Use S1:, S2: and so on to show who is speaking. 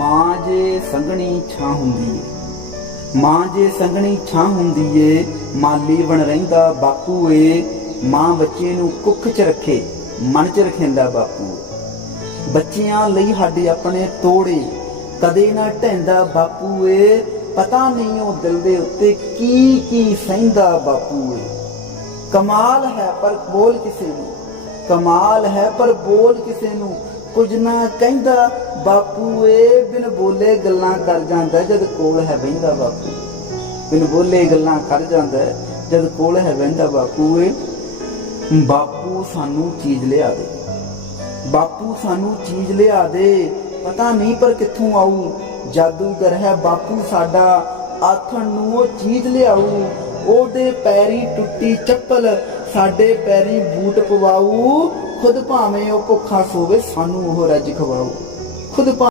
S1: ਮਾਂ ਜੇ ਸੰਗਣੀ ਛਾਂ ਹੁੰਦੀ ਏ, ਮਾਂ ਜੇ ਸੰਗਣੀ ਛਾਂ ਹੁੰਦੀ ਏ, ਮਾਲੀ ਬਣ ਰਹਿੰਦਾ ਬਾਪੂ ਏ, ਮਾਂ ਬੱਚੇ ਨੂੰ ਕੁੱਖ 'ਚ ਰੱਖੇ, ਮਨ 'ਚ ਰਖਿੰਦਾ ਬਾਪੂ ਬੱਚਿਆਂ ਲਈ ਸਾਡੇ ਆਪਣੇ ਤੋੜੇ, ਕਦੇ ਨਾ ਢੈਂਦਾ ਬਾਪੂ ਏ, ਪਤਾ ਨਹੀਂ ਉਹ ਦਿਲ ਦੇ ਉੱਤੇ ਕੀ ਕੀ ਸਹਿੰਦਾ ਬਾਪੂ ਏ। ਕਮਾਲ ਹੈ ਪਰ ਬੋਲ ਕਿਸੇ ਨੂੰ, ਕਮਾਲ ਹੈ ਪਰ ਬੋਲ ਕਿਸੇ ਨੂੰ ਕੁਝ ਨਾ ਕਹਿੰਦਾ, ਬਾਪੂ, ਏ ਬਿਨ ਬੋਲੇ ਗੱਲਾਂ ਕਰ ਜਾਂਦਾ ਜਦ ਕੋਲ ਹੈ ਬਹਿੰਦਾ ਬਾਪੂ। ਬਿਨ ਬੋਲੇ ਗੱਲਾਂ ਕਰ ਜਾਂਦਾ ਜਦ ਕੋਲ ਹੈ ਬਹਿੰਦਾ ਬਾਪੂ, ਏ ਬਾਪੂ ਸਾਨੂੰ ਚੀਜ਼ ਲਿਆ ਦੇ। ਬਾਪੂ ਸਾਨੂੰ ਚੀਜ਼ ਲਿਆ ਦੇ, ਪਤਾ ਨਹੀਂ ਪਰ ਕਿੱਥੋਂ ਆਊ। ਜਾਦੂਗਰ ਹੈ ਬਾਪੂ ਸਾਡਾ, ਆਥਣ ਨੂੰ ਉਹ ਚੀਜ਼ ਲਿਆਊ। ਉਹਦੇ ਪੈਰੀ ਟੁੱਟੀ ਚੱਪਲ, ਸਾਡੇ ਪੈਰੀ ਬੂਟ ਪਵਾਊ। ਖੁਦ ਭਾਵੇਂ ਉਹ ਭੁੱਖਾ ਸੋਵੇ ਸਾਨੂੰ ਉਹ ਰੱਜ ਖਵਾਓ। ਖੁਦ ਭਾ-